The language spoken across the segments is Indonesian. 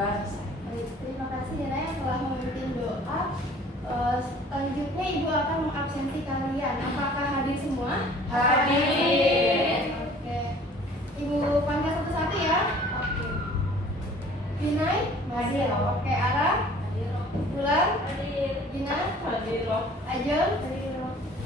Baik, terima kasih Dena yang telah memimpin doa. Selanjutnya Ibu akan mengabsensi kalian. Apakah hadir semua? Hadir. Oke. Ibu panggil satu-satu ya. Oke. Binay? Hadir. Oke, Ara? Hadir. Bulan? Hadir. Gina? Hadir. Ajeng?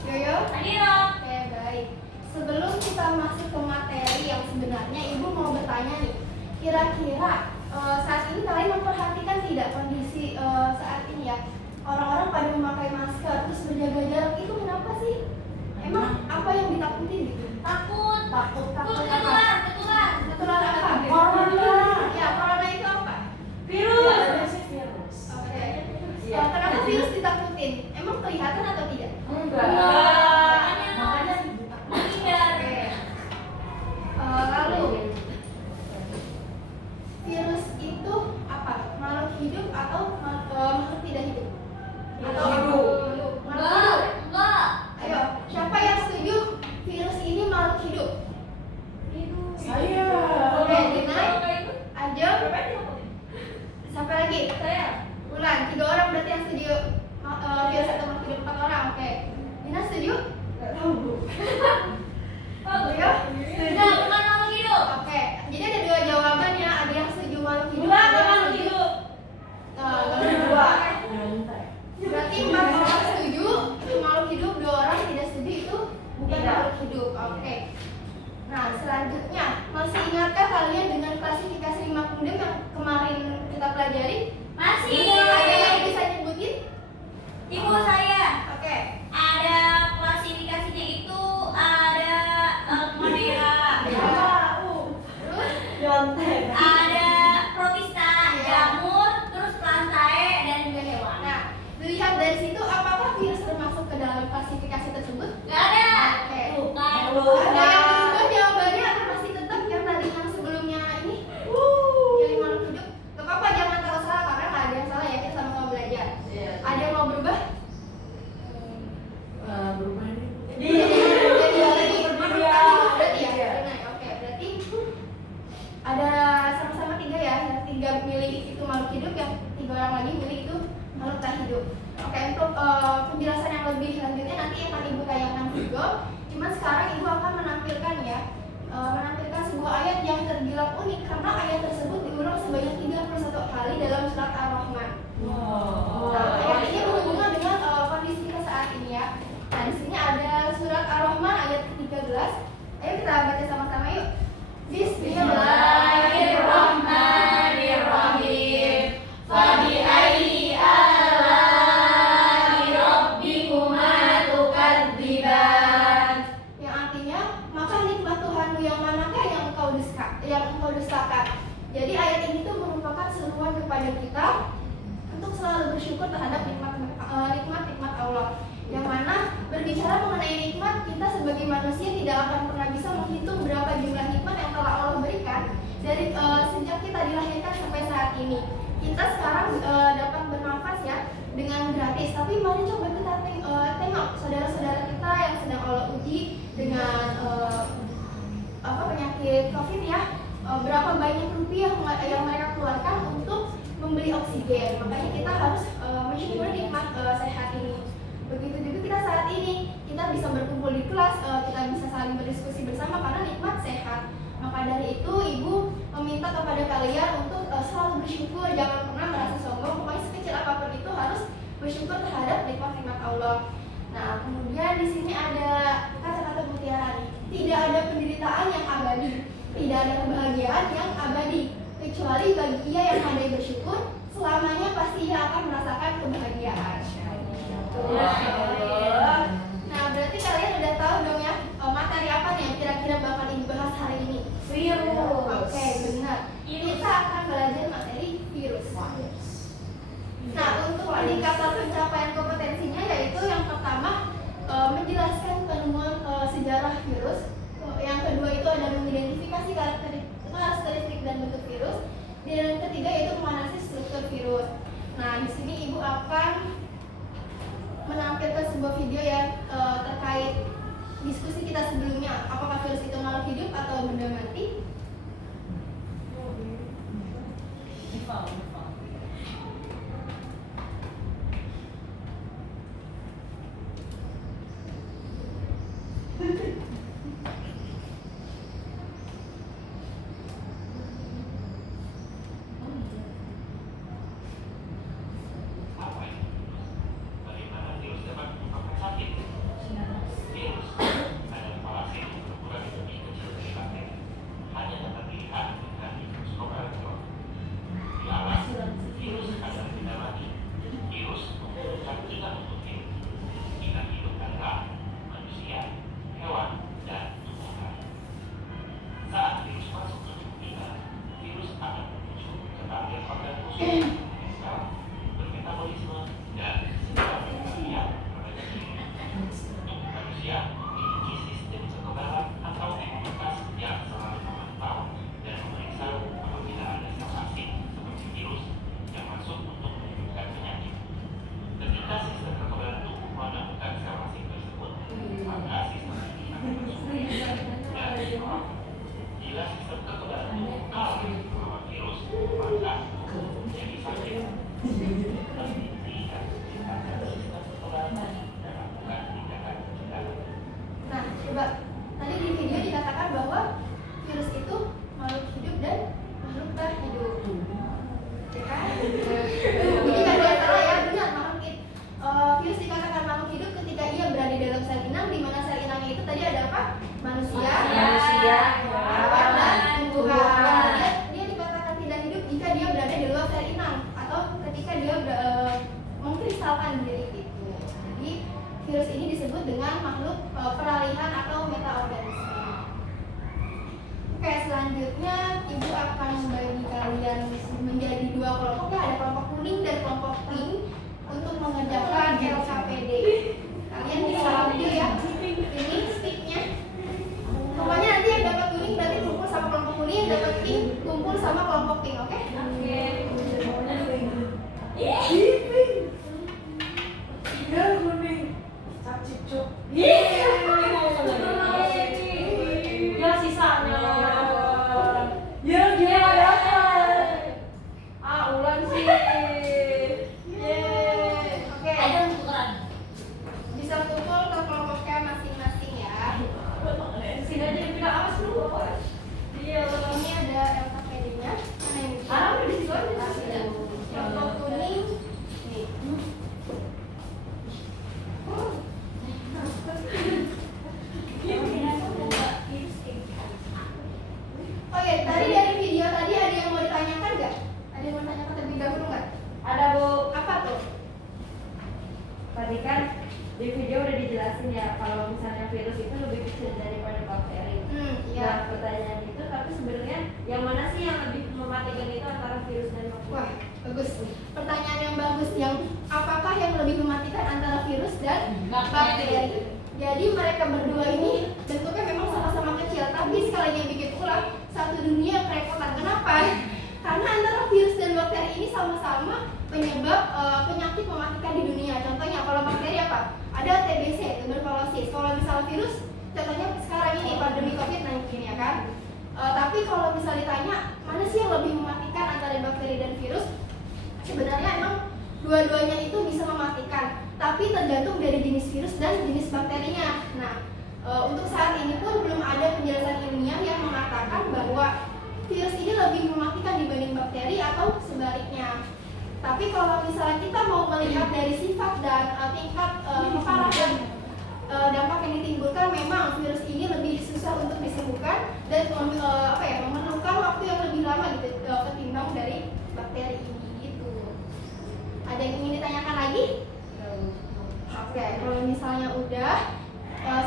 Yoyo? Hadir. Oke, baik. Sebelum kita masuk ke materi yang sebenarnya, Ibu mau bertanya nih. Kira-kira saat ini kalian memperhatikan tidak kondisi saat ini ya? Orang-orang pada memakai masker, terus berjaga jarak, itu kenapa sih? Emang apa yang ditakuti gitu? Takut. Takut Ketular. Ketularan apa? Corona. Ya, corona itu apa? Virus. Oke. Iya. Kenapa virus ditakutin? Emang kelihatan atau tidak? Enggak. Makanya Menghindar. Oke. Lalu virus itu apa? Makhluk hidup atau makhluk tidak hidup? Atau Hidup. makhluk hidup? Enggak. Ayo, siapa yang setuju virus ini makhluk hidup? Saya. Oke, Dinay, Ajeng, siapa lagi? Saya. Bulan, 3 orang berarti yang setuju virus atau makhluk hidup, 4 orang. Oke. Dina setuju? Yoyo? Enggak, bukan makhluk hidup. Oke, jadi ada 2 jawaban ya, ada yang setuju makhluk hidup, Bukan ada yang makhluk setuju. hidup. Dua. Berarti 4 orang setuju itu makhluk hidup, 2 orang tidak setuju itu bukan Tidak. makhluk hidup. Oke. Nah, selanjutnya masih ingatkah kalian dengan klasifikasi 5 kingdom yang kemarin kita pelajari? Masih. Ada yang bisa nyebutin? Ibu saya. Oke. Ada klasifikasinya itu ada merah. Terus Ada protista, jamur, terus plantae dan juga hewan. nah, dilihat dari situ apakah virus termasuk ke dalam klasifikasi tersebut? Gak ada. Oke. Bukan. Ada yang berubah jawabannya atau masih tetap yang tadi yang sebelumnya ini? Jadi makhluk hidup. Gak apa-apa, jangan tahu salah karena nggak ada yang salah ya, kita sama-sama belajar. Ada yang mau berubah? Berubah nih. Jadi lagi berarti ya. Nah, oke, berarti ada sama-sama 3 ya, yang 3 milih itu makhluk hidup, yang 3 orang lagi milih itu makhluk tak hidup. Oke, untuk penjelasan yang lebih lanjutnya nanti akan Ibu tayangkan video. Cuman sekarang Ibu akan menampilkan ya, menampilkan sebuah ayat yang terbilang unik karena ayat tersebut diulang sebanyak 31 kali dalam surat Ar-Rahman. Nah, ayat ini berhubungan dengan kondisi kita saat ini ya. Nah, di sini ada surat Ar-Rahman ayat ke-13. Ayo kita baca sama-sama yuk. Bismillahirrahmanirrahim. Fabi'ayyi ala'i rabbikuma tukadziban. Yang artinya, maka nikmat Tuhanmu yang manakah yang engkau dustakan. Jadi ayat ini tuh merupakan seruan kepada kita untuk selalu bersyukur terhadap nikmat Allah. Yang mana berbicara mengenai nikmat, kita sebagai manusia tidak akan pernah bisa menghitung berapa jumlah nikmat yang telah Allah berikan dari sejak kita dilahirkan sampai saat ini. Kita sekarang dapat bernafas ya dengan gratis. Tapi mari coba kita tengok saudara-saudara kita yang sedang Allah uji dengan penyakit COVID ya. Berapa banyak rupiah yang mereka keluarkan untuk membeli oksigen. Makanya kita harus mensyukuri nikmat sehat ini. Begitu juga kita saat ini, kita bisa berkumpul di kelas, kita bisa saling berdiskusi bersama karena nikmat sehat. Maka dari itu Ibu meminta kepada kalian untuk selalu bersyukur, jangan pernah merasa sombong. Pokoknya sekecil apapun itu harus bersyukur terhadap nikmat-nikmat Allah. Nah, kemudian di sini ada kata-kata mutiara nih. Tidak ada penderitaan yang abadi, tidak ada kebahagiaan yang abadi, kecuali bagi ia yang pandai bersyukur, selamanya pasti ia akan merasakan kebahagiaan. Nah, berarti kalian udah tahu dong ya materi apa nih yang kira-kira bakal Ibu bahas hari ini? Virus. Oke, benar. Kita akan belajar materi virus. Nah, untuk indikator pencapaian kompetensinya yaitu yang pertama menjelaskan penemuan sejarah virus. Yang kedua itu ada mengidentifikasi karakteristik dan bentuk virus. Dan yang ketiga yaitu menganalisis struktur virus. Nah, di sini Ibu akan menampilkan sebuah video yang terkait diskusi kita sebelumnya, apakah virus itu makhluk hidup atau benda mati? Nah, coba tadi di video dikatakan bahwa virus itu makhluk hidup dan makhluk tak hidup. Ya kan? Jadi kan ada salah ya, benar virus dikatakan makhluk hidup ketika ia berada dalam sel inang, di mana sel inangnya itu tadi ada apa? Manusia, hewan dan tumbuhan. Dia dikatakan tidak hidup jika dia berada di luar sel inang atau ketika dia mengkristalkan diri gitu. Jadi virus ini disebut dengan makhluk peralihan atau metaorganisme. Oke, selanjutnya ibu akan membagi kalian menjadi dua kelompok ya, ada kelompok kuning dan kelompok pink untuk mengerjakan LKPD. Kalian bisa ambil ya, ini sticknya. Pokoknya nanti yang dapat kuning berarti kumpul sama kelompok kuning, yang dapat pink kumpul sama kelompok pink, oke? Bisa kumpul ke kelompoknya masing-masing ya. Ini ada LKPD-nya. Mana yang bisa? Kelompok kuning. Nih. Oke, tadi dari video tadi ada yang mau ditanyakan nggak? Ada yang mau ditanyakan terlebih dahulu nggak? Ada Bu, Apa tuh? tadi kan di video udah dijelasin ya kalau misalnya virus itu lebih kecil daripada bakteri. Iya. Nah pertanyaan itu, tapi sebenarnya yang mana sih yang lebih mematikan itu antara virus dan bakteri? Wah, bagus. Pertanyaan yang bagus. Yang apakah yang lebih mematikan antara virus dan bakteri? Jadi mereka berdua ini bentuknya memang sama-sama kecil, tapi sekali yang bikin ulang satu dunia kerepotan. Kenapa? Karena antara virus dan bakteri ini sama-sama penyebab penyakit mematikan di dunia. Contohnya kalau bakteri apa? Ada TBC, tuberkulosis. Kalau misalnya virus, contohnya sekarang ini pandemi COVID-19 ya kan. Tapi kalau misalnya ditanya mana sih yang lebih mematikan antara bakteri dan virus? Sebenarnya emang dua-duanya itu bisa mematikan, tapi tergantung dari jenis virus dan jenis bakterinya. Nah, untuk saat ini pun belum ada penjelasan ilmiah yang mengatakan bahwa virus ini lebih mematikan dibanding bakteri atau sebaliknya. Tapi kalau misalnya kita mau melihat dari sifat dan tingkat keparahan dampak yang ditimbulkan, memang virus ini lebih susah untuk disembuhkan dan memerlukan waktu yang lebih lama gitu ketimbang dari bakteri ini gitu. Ada yang ingin ditanyakan lagi? Oke, kalau misalnya udah,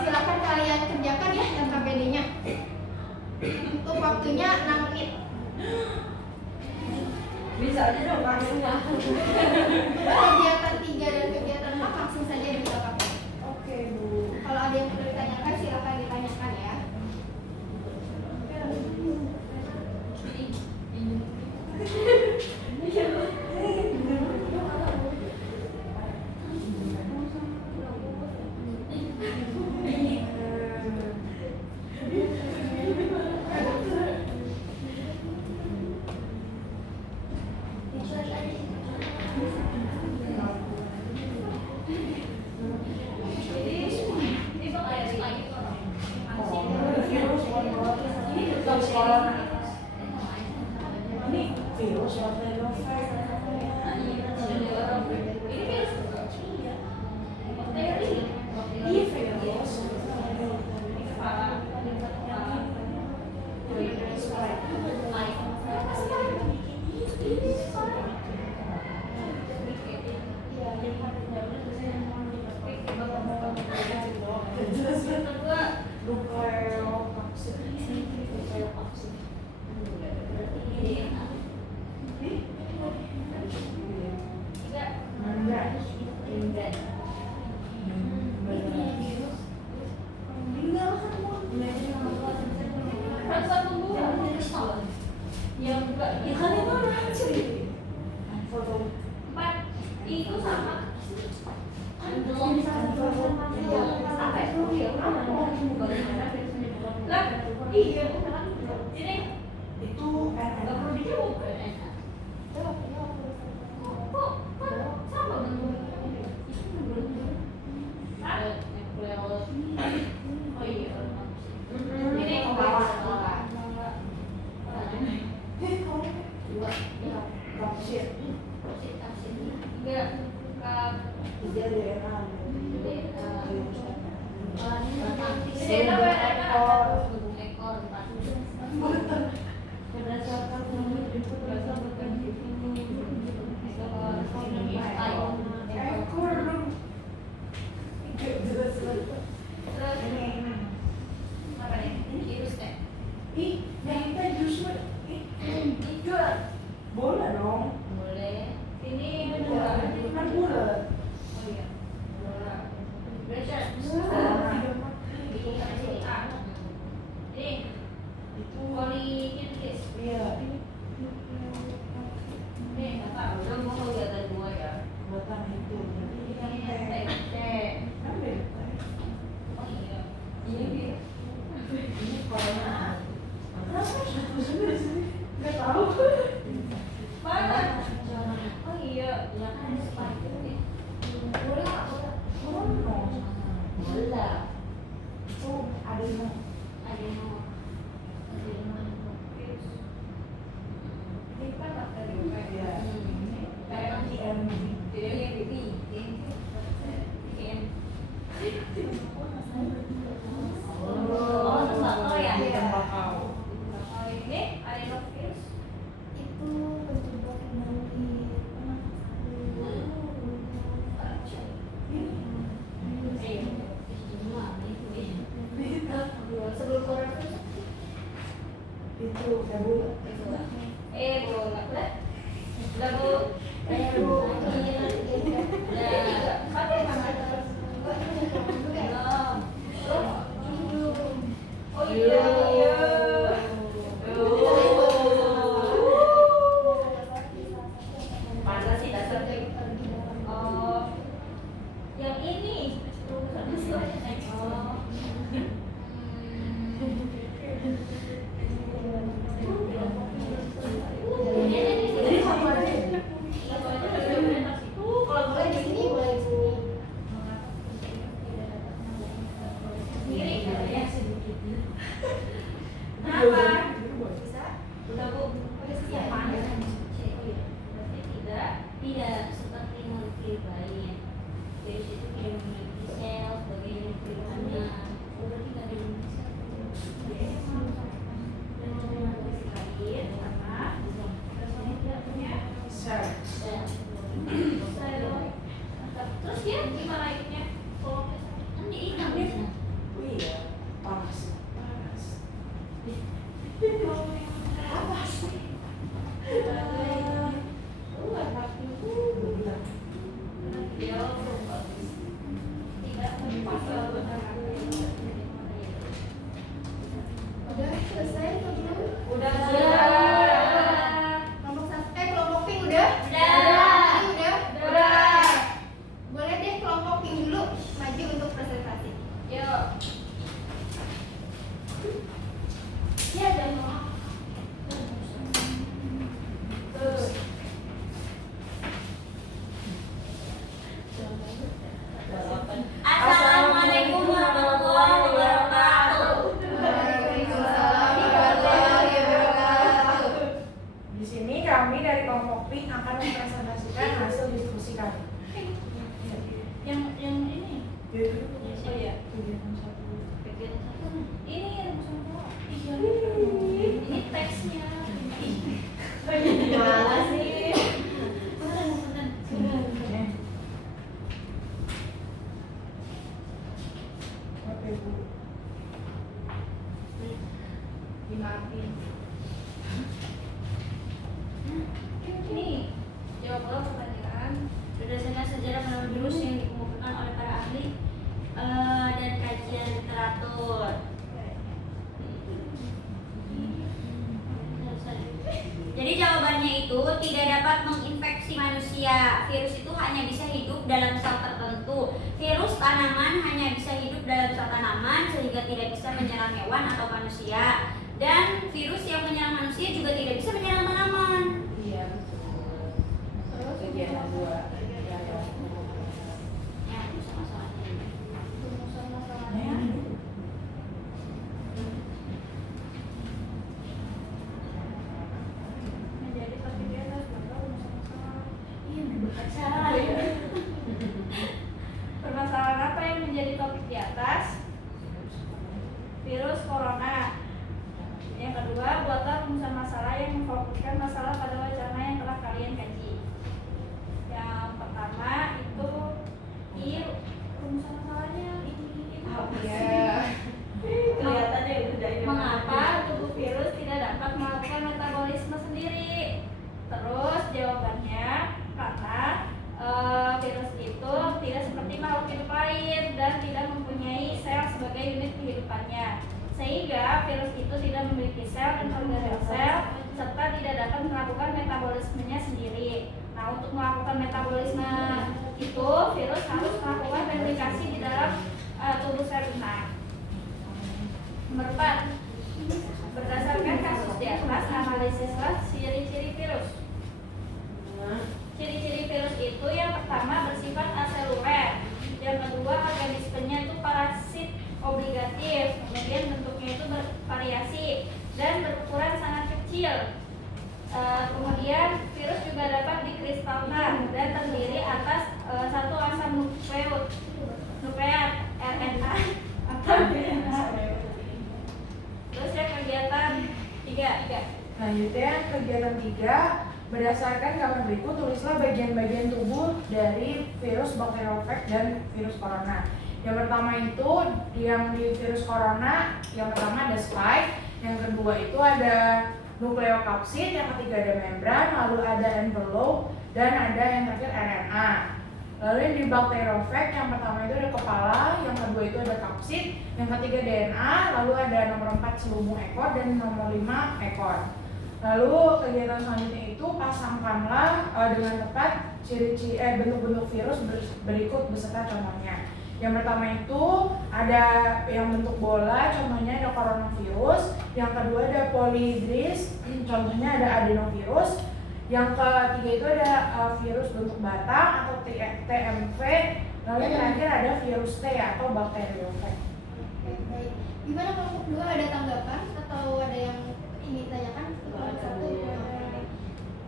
silakan kalian kerjakan ya LKPD-nya. Untuk waktunya 6 menit. Bisa aja dong langsung. Kegiatan 3 dan kegiatan 4 langsung saja bisa pakai. Oke Bu. Kalau ada yang perlu ditanyakan, silakan ditanyakan ya. salah. Yang enggak, ya kan itu orang cerita. Foto 4 itu sama. Belum apa itu ya? Lah, iya bukan. Ini itu nggak perlu dijawab kan? Kok sama bentuknya? Itu bentuknya. Oh iya. Ini berdasarkan bola dong. ini Kan bulat. Itu iya. Batang itu. Kan beda. Ini corona. Kenapa satu sini di sini? Nggak tahu. Oh, ada yang tembakau. Itu penyebab dari sebelum corona Itu saya bulat. Oh iya. Panas sih dasar. Oh, yang ini. Oh. Jadi sama aja. Kalau boleh di sini, boleh di sini. Kenapa? Bisa? Udah Bu. Iya. Tidak seperti molekul lain. Dari situ tidak memiliki sel sebagai unit perikanan. Berarti nggak ada unit sel. Dan cuma lain karena rasanya tidak punya Sel. sel. Terus dia gimana ikutnya? Kalau kan dia hitam biasanya. Oh iya, panas. Panas. Apa sih? Bulat. Dia tidak Udah selesai atau belum? udah Kelompok satu, kelompok pink udah? Udah. Ini udah? Udah. Boleh deh kelompok pink dulu maju untuk presentasi. Yuk. Ya dan Assalamualaikum warahmatullahi wabarakatuh. Waalaikumsalam warahmatullahi wabarakatuh. Di sini kami dari kelompok PIN akan mempresentasikan hasil diskusi kami. Yang ini. Yaitu Oh iya. kegiatan satu. Kegiatan satu. Ini yang semua. Iya. Ini teksnya. Gimana sih? Beneran. Oke Bu. Dimaafin. Ini jawablah pertanyaan berdasarkan sejarah menurut jurus yang dikemukakan oleh para ahli dan kajian literatur. itu tidak dapat menginfeksi manusia. Virus itu hanya bisa hidup dalam sel tertentu. Virus tanaman hanya bisa hidup dalam sel tanaman sehingga tidak bisa menyerang hewan atau manusia. Dan virus yang menyerang manusia juga tidak bisa menyerang tanaman. Iya, betul. Terus kegiatan dua. Ya, itu masalahnya. Rumusan masalahnya. Menjadi topik di atas bakal masalah. Iya, berbaca. Permasalahan apa yang menjadi topik di atas? Virus corona. Yang kedua, buatlah rumusan masalah yang memfokuskan masalah pada wacana yang telah kalian kaji. Yang pertama itu rumusan masalahnya ini. Kelihatannya udah ini. Mengapa tubuh virus tidak dapat melakukan metabolisme sendiri? Terus jawabannya karena virus itu tidak seperti makhluk hidup lain dan tidak mempunyai sel sebagai unit kehidupannya, sehingga virus itu tidak memiliki sel dan organel sel serta tidak dapat melakukan metabolismenya sendiri. Nah, untuk melakukan metabolisme itu virus harus melakukan replikasi di dalam tubuh sel inang. Nomor 4, berdasarkan kasus di atas, analisislah ciri-ciri virus. Ciri-ciri virus itu yang pertama bersifat aseluler, yang kedua organismenya itu parasit obligatif, kemudian bentuknya itu bervariasi dan berukuran sangat kecil. Kemudian virus juga dapat dikristalkan dan terdiri atas satu asam nukleat RNA atau DNA. Terus ya kegiatan 3. Selanjutnya kegiatan 3, berdasarkan gambar berikut tulislah bagian-bagian tubuh dari virus bakteriophage dan virus corona. Yang pertama itu yang di virus corona, yang pertama ada spike, yang kedua itu ada nukleokapsid, yang ketiga ada membran, lalu ada envelope, dan ada yang terakhir RNA. Lalu yang di bakteriophage, yang pertama itu ada kepala, yang kedua itu ada kapsid, yang ketiga DNA, lalu ada nomor 4 selubung ekor dan nomor 5 ekor. Lalu kegiatan selanjutnya itu pasangkanlah dengan tepat ciri-ciri bentuk-bentuk virus berikut beserta contohnya. Yang pertama itu ada yang bentuk bola, contohnya ada coronavirus. Yang kedua ada polydris, contohnya ada adenovirus. Yang ketiga itu ada virus bentuk batang atau TMV. Lalu yang terakhir ada virus T atau bakteriophage. Oke, baik. Gimana kelompok 2, ada tanggapan atau ada yang ingin ditanyakan ke kelompok 1?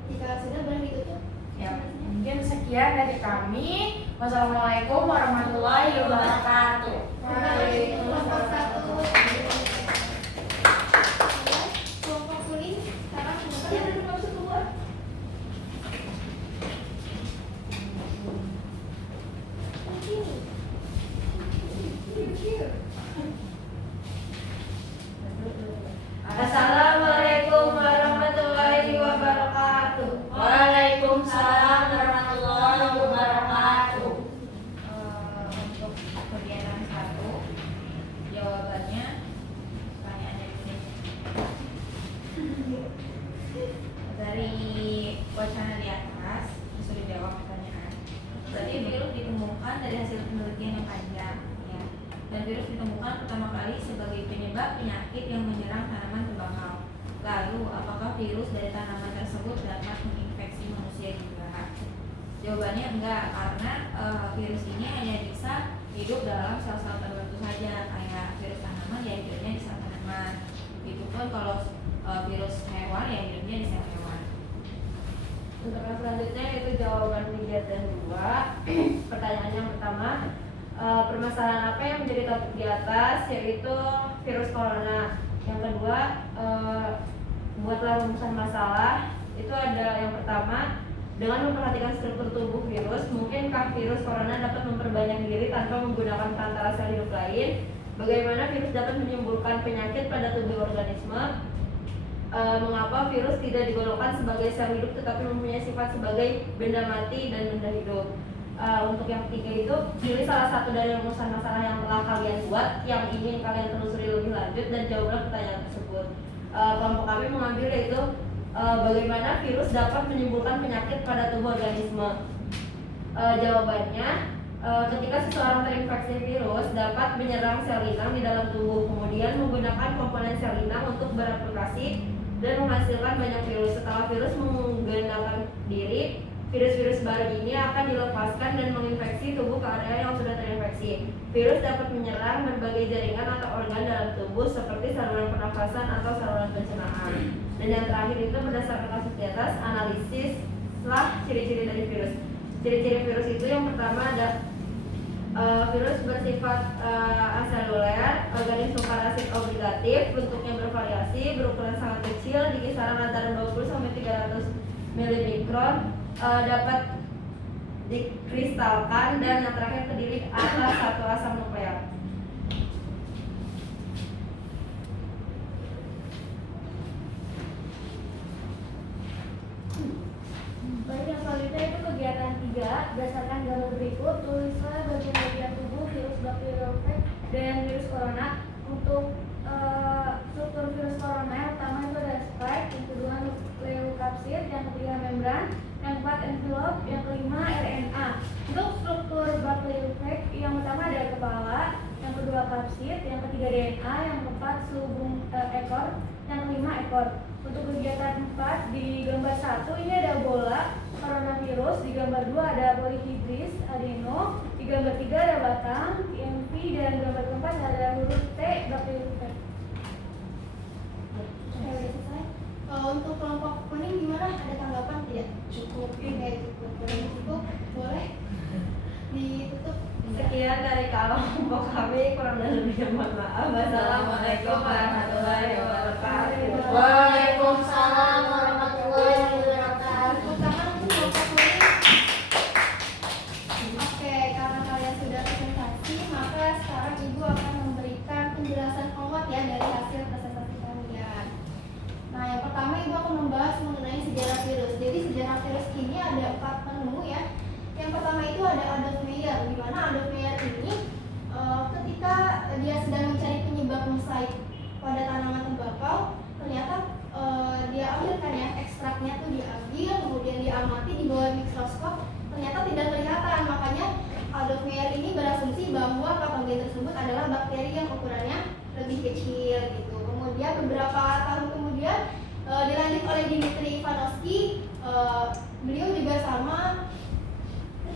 Jika sudah, boleh ditutup. Ya, mungkin sekian dari kami. Wassalamualaikum warahmatullahi wabarakatuh. Kelompok 1. Kelompok kuning sekarang kelompok Assalamualaikum warahmatullahi wabarakatuh. Waalaikumsalam warahmatullahi wabarakatuh. Untuk kegiatan 1, jawabannya pertanyaannya ini. Dari wacana di atas disuruh jawab pertanyaan. Berarti virus ditemukan dari hasil penelitian yang panjang, ya. Dan virus ditemukan pertama kali sebagai penyebab penyakit yang menyerang tanaman tembakau. Lalu, apakah virus dari tanaman tersebut dapat menginfeksi manusia juga? Jawabannya enggak, karena virus ini hanya bisa hidup dalam sel-sel tertentu saja, kayak virus tanaman ya hidupnya di sel tanaman. Begitupun kalau virus hewan ya hidupnya di sel hewan. Untuk yang selanjutnya yaitu jawaban 3 dan 2. Pertanyaan yang pertama, permasalahan apa yang menjadi topik di atas, yaitu virus corona. Yang kedua, buatlah rumusan masalah. Itu ada yang pertama, dengan memperhatikan struktur tubuh virus, mungkinkah virus corona dapat memperbanyak diri tanpa menggunakan perantara sel hidup lain? Bagaimana virus dapat menimbulkan penyakit pada tubuh organisme? Mengapa virus tidak digolongkan sebagai sel hidup tetapi mempunyai sifat sebagai benda mati dan benda hidup? Untuk yang ketiga itu, pilih salah satu dari rumusan masalah yang telah kalian buat yang ingin kalian telusuri lebih lanjut dan jawablah pertanyaan tersebut. Kelompok kami mengambil yaitu Bagaimana virus dapat menimbulkan penyakit pada tubuh organisme? Jawabannya, ketika seseorang terinfeksi virus dapat menyerang sel inang di dalam tubuh, kemudian menggunakan komponen sel inang untuk bereplikasi dan menghasilkan banyak virus. Setelah virus menggunakan diri, virus-virus baru ini akan dilepaskan dan menginfeksi tubuh ke area yang sudah terinfeksi. Virus dapat menyerang berbagai jaringan atau organ dalam tubuh seperti saluran pernafasan atau saluran pencernaan. Dan yang terakhir itu berdasarkan kasus di atas, analisislah ciri-ciri dari virus. Ciri-ciri virus itu yang pertama ada virus bersifat aseluler, organisme parasit obligatif, bentuknya bervariasi, berukuran sangat kecil di kisaran antara 20 sampai 300 milimikron, dapat dikristalkan, dan yang terakhir terdiri atas satu asam nukleat. Baik, yang selanjutnya itu kegiatan 3. Berdasarkan gambar berikut, tulislah bagian-bagian tubuh virus bakteriofag dan virus corona. Untuk struktur virus corona, yang pertama itu ada spike, yang kedua leukapsid, yang ketiga membran, yang keempat envelope, yang kelima RNA. Untuk struktur bakteriofag, yang pertama ada kepala, yang kedua kapsid, yang ketiga DNA, yang keempat selubung ekor, yang kelima ekor. Untuk kegiatan 4 di gambar 1 ini ada bola coronavirus, di gambar 2 ada polyhedris adeno, di gambar 3 ada batang IMV, dan gambar keempat ada huruf T bakteriofag. Udah selesai. Untuk kelompok kuning gimana? Ada tanggapan tidak? Cukup. Cukup. Cukup. Boleh ditutup. Sekian dari kelompok kami, kurang dan lebihnya mohon maaf. Wassalamualaikum warahmatullahi wabarakatuh. Waalaikumsalam warahmatullahi wabarakatuh. Tepuk tangan untuk kelompok kuning. Oke, karena kalian sudah presentasi, maka sekarang Ibu akan memberikan penjelasan penguat ya dari hasil presentasi kalian. Nah, yang pertama Ibu akan membahas mengenai sejarah virus. Jadi sejarah virus ini ada 4 penemu ya. Yang pertama itu ada Adolf Meyer, di mana Adolf Meyer ini ketika dia sedang mencari penyebab mosaik pada tanaman tembakau, ternyata dia ambilkan ya, ekstraknya tuh diambil, kemudian diamati di bawah mikroskop, ternyata tidak kelihatan. Makanya Adolf Meyer ini berasumsi bahwa patogen tersebut adalah bakteri yang ukurannya lebih kecil gitu. Kemudian beberapa tahun kemudian dilanjut oleh Dmitri Ivanovsky, beliau juga sama.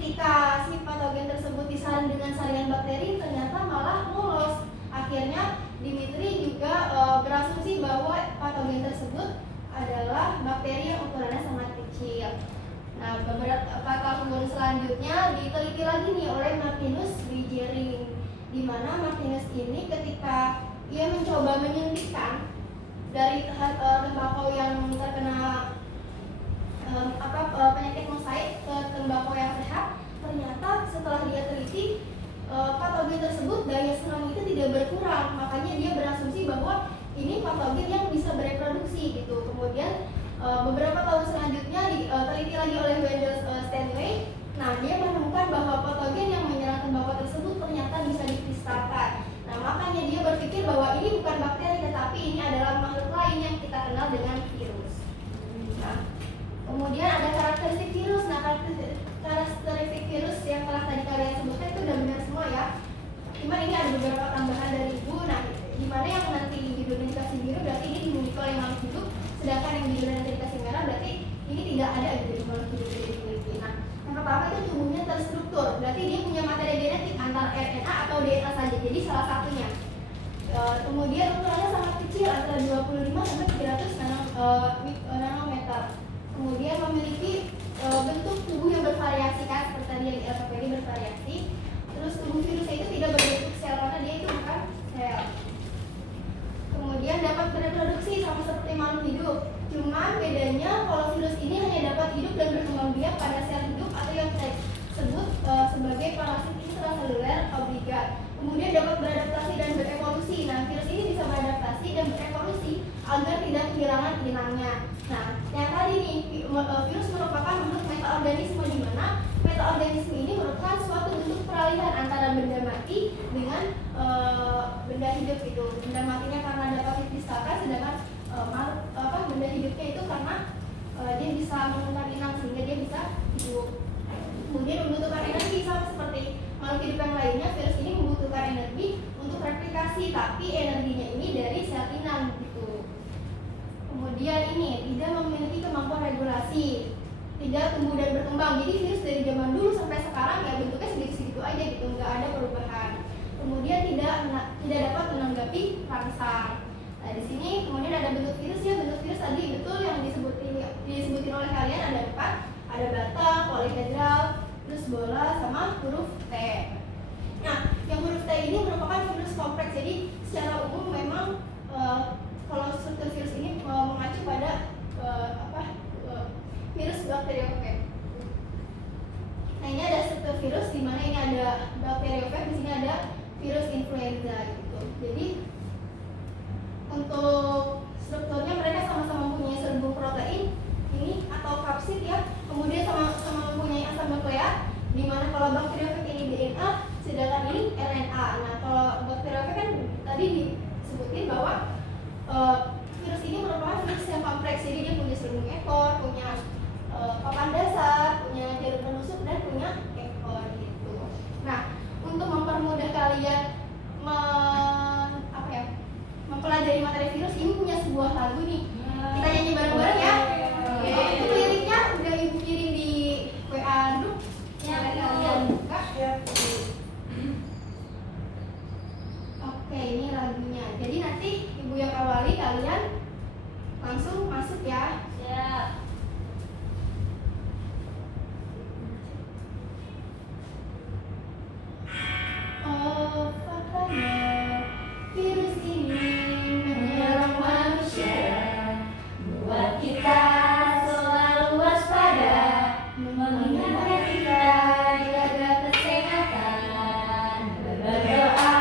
Ketika si patogen tersebut disalin dengan saringan bakteri, ternyata malah lolos. Akhirnya Dimitri juga berasumsi bahwa patogen tersebut adalah bakteri yang ukurannya sangat kecil. Nah, beberapa tahun selanjutnya diteliti lagi nih oleh Martinus Wiegering, di mana Martinus ini ketika ia mencoba menyuntikkan dari tembakau yang terkena penyakit mosaik ke tembakau yang sehat, ternyata setelah dia teliti patogen tersebut daya serang itu tidak berkurang. Makanya dia berasumsi bahwa ini patogen yang bisa bereproduksi gitu. Kemudian beberapa tahun selanjutnya diteliti lagi oleh Wendell Stanley. Nah, dia menemukan bahwa patogen yang menyerang tembakau tersebut ternyata bisa dikristalkan. Nah, makanya dia berpikir bahwa ini bukan bakteri, tetapi ini adalah makhluk lain yang kita kenal dengan virus. Nah, kemudian ada karakteristik virus. Nah, karakteristik virus yang telah tadi kalian sebutkan itu udah benar semua ya. Cuman ini ada beberapa tambahan dari Ibu. Nah, di mana yang nanti judulnya dikasih biru berarti ini dimiliki oleh makhluk hidup, sedangkan yang judulnya nanti dikasih merah berarti ini tidak ada gitu di makhluk hidup yang dimiliki. Nah, yang pertama itu tubuhnya terstruktur, berarti dia punya materi genetik antara RNA atau DNA saja. Jadi salah satunya. Kemudian ukurannya sangat kecil antara 25 sampai 300 nanometer. Kemudian memiliki bentuk tubuh yang bervariasi kan, seperti tadi yang di LPPD bervariasi. Terus tubuh virusnya itu tidak berbentuk sel karena dia itu bukan sel. Kemudian dapat bereproduksi sama seperti makhluk hidup. Cuman bedanya kalau virus ini hanya dapat hidup dan berkembang biak pada sel hidup atau yang kita sebut sebagai parasit intraseluler obligat. Kemudian dapat beradaptasi dan berevolusi. Nah, virus ini bisa beradaptasi dan berevolusi agar tidak kehilangan inangnya. Nah, yang tadi nih, virus merupakan makhluk metaorganisme, di mana metaorganisme ini merupakan suatu bentuk peralihan antara benda mati dengan benda hidup itu. Benda matinya karena dapat dikristalkan, sedangkan benda hidupnya itu karena dia bisa mengeluarkan inang sehingga dia bisa hidup. Kemudian membutuhkan energi sama seperti makhluk hidup yang lainnya, virus ini membutuhkan energi untuk replikasi, tapi energinya ini dari sel inang gitu. Kemudian ini tidak memiliki kemampuan regulasi, tidak tumbuh dan berkembang. Jadi virus dari zaman dulu sampai sekarang ya bentuknya segitu-segitu aja gitu, nggak ada perubahan. Kemudian tidak dapat menanggapi rangsang. Nah di sini kemudian ada bentuk virus ya, bentuk virus tadi betul yang disebutin oleh kalian ada 4, ada batang, polihedral, terus bola, sama huruf T. Nah yang huruf T ini merupakan virus kompleks. Jadi secara umum memang kalau struktur virus ini mengacu pada virus bakteriofag. Nah ini ada struktur virus di mana ini ada bakteriofag, di sini ada virus influenza gitu. Jadi untuk strukturnya mereka sama-sama mempunyai serbuk protein ini atau kapsid ya, kemudian sama-sama mempunyai asam nukleat, di mana kalau bakteriofag ini DNA, sedangkan ini RNA. Nah kalau bakteriofag kan tadi disebutin bahwa virus ini merupakan virus yang kompleks, jadi dia punya serbuk ekor, punya papan dasar, punya jarum penusuk, dan punya ekor gitu. Nah untuk mempermudah kalian mempelajari materi virus, ini punya sebuah lagu nih. Kita nyanyi bareng-bareng ya. Itu liriknya udah ibu kirim di WA grup. Ya, kalian buka. Oke, ini lagunya. Jadi nanti ibu yang awali, kalian langsung masuk ya. Siap. Oh, faktanya virus ini menyerang manusia, buat kita selalu waspada, mengingatkan kita jaga kesehatan, berdoa.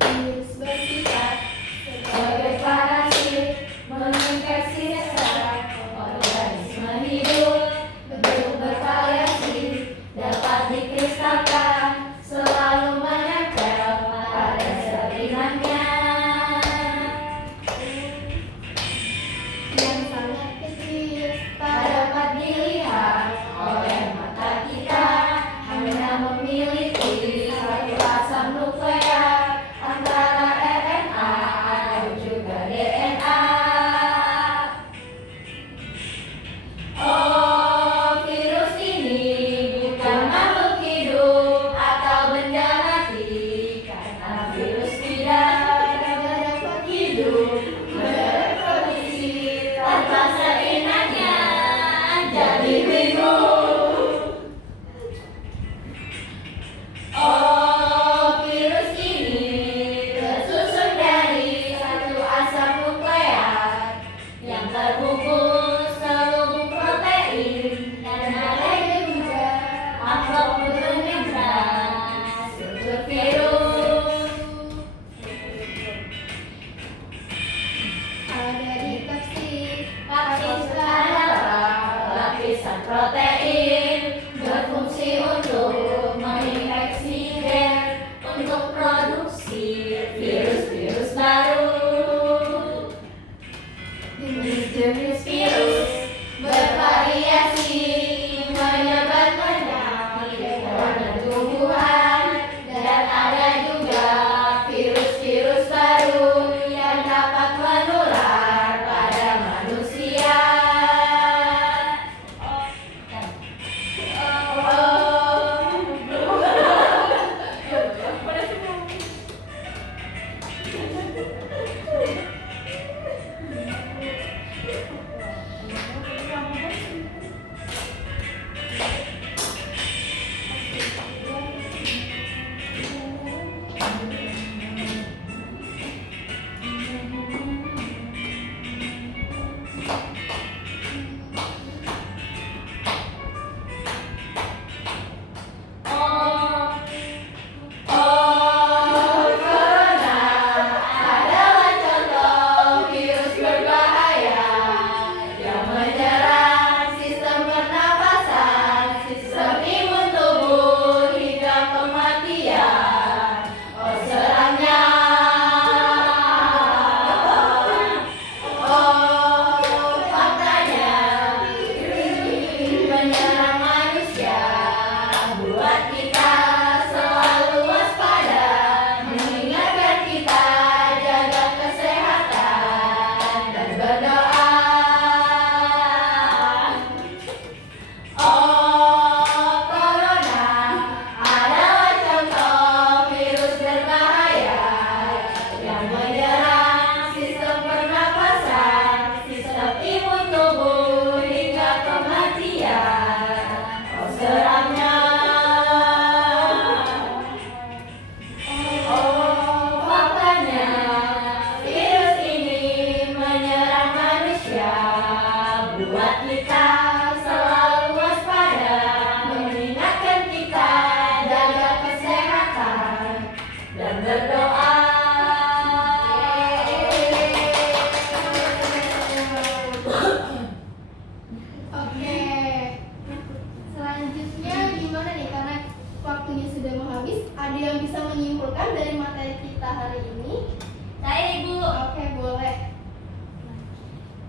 Virus bersifat sebagai parasit, menginfeksi sel organisme hidup, bentuk bervariasi, dapat dikristalkan, selalu menempel pada sel inangnya yang sangat kecil, tak dapat dilihat oleh mata kita, hanya memiliki satu asam nukleat antara RNA dan juga DNA. Oh, virus ini bukan makhluk hidup atau benda mati, karena virus tidak dapat hidup berreproduksi tanpa seinangnya. Jadi bingung. Oh, virus ini tersusun dari satu asam nukleat yang terhubung seluruh protein, dan ada juga amplop bermembran struktur virus. Ada di kapsid. Kapsid adalah lapisan protein, berfungsi untuk menginfeksi gen untuk produksi virus-virus baru. Jenis-jenis virus bervariasi, menyebar penyakit pada tumbuhan, dan ada juga virus-virus baru yang dapat menular pada manusia.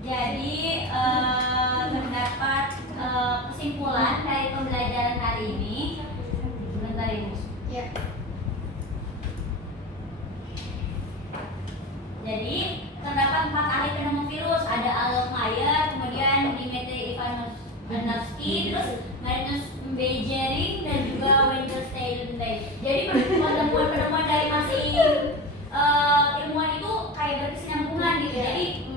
Jadi terdapat kesimpulan dari pembelajaran hari ini. Bentar Ibu. Ya. Jadi terdapat 4 ahli penemu virus, ada Adolf Meyer, kemudian Dmitry Ivanovsky, terus Marinus Beijering dan juga Winterstein. Jadi penemuan-penemuan dari masing ilmuwan itu kayak berkesinambungan gitu. Jadi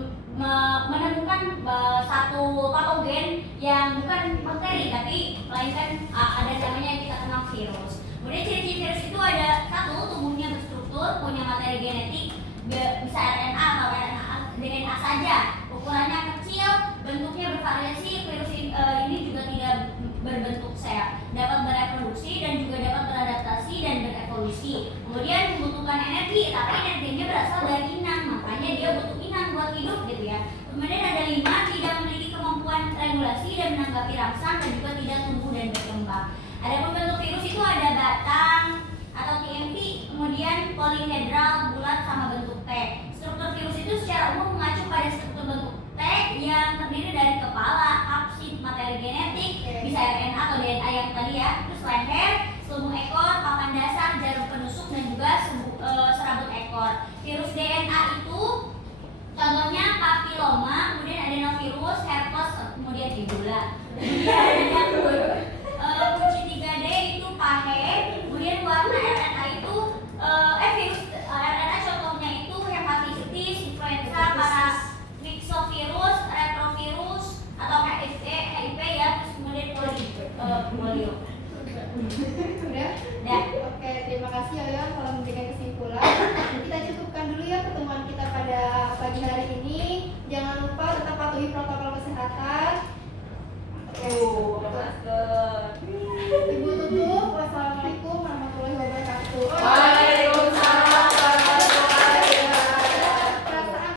menemukan satu patogen yang bukan bakteri tapi melainkan ada namanya yang kita kenal virus. Kemudian ciri-ciri virus itu ada satu, tubuhnya berstruktur, punya materi genetik, bisa RNA atau DNA saja, ukurannya kecil, bentuknya bervariasi. Virus ini juga tidak berbentuk sel, dapat bereproduksi dan juga dapat beradaptasi dan berevolusi. Kemudian membutuhkan energi, tapi energinya berasal dari inang, makanya dia butuh inang buat hidup gitu ya. Kemudian ada 5, tidak memiliki kemampuan regulasi dan menanggapi rangsang dan juga tidak tumbuh dan berkembang. Adapun bentuk virus itu ada batang atau TMP, kemudian polihedral, bulat sama bentuk T. Struktur virus itu secara umum mengacu pada struktur bentuk T yang terdiri dari kepala, kapsid, materi genetik, bisa RNA atau DNA yang tadi ya, terus leher, selubung ekor, papan dasar, jarum penusuk dan juga serabut ekor. Virus DNA itu contohnya papiloma, kemudian adenovirus, herpes, kemudian Ebola. Kemudian ada kunci 3D itu pahe, kemudian warna RNA itu virus RNA contohnya itu hepatitis, influenza, parasitovirus, retrovirus atau HIV ya, terus kemudian polio. Udah? Dah. Oke, terima kasih Yoyon telah memberikan kesimpulan. Kita cukupkan dulu ya pertemuan kita pada pagi hari ini. Jangan lupa tetap patuhi protokol kesehatan.